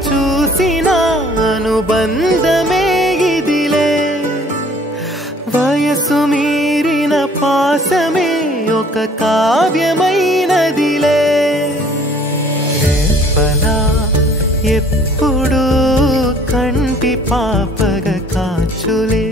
చూసిన అనుబంధమే ఇదిలే వయసు మీరిన పాసమే ఒక కావ్యమైనదిలే రేపలా ఎప్పుడు కంటి పాపగా కాచులే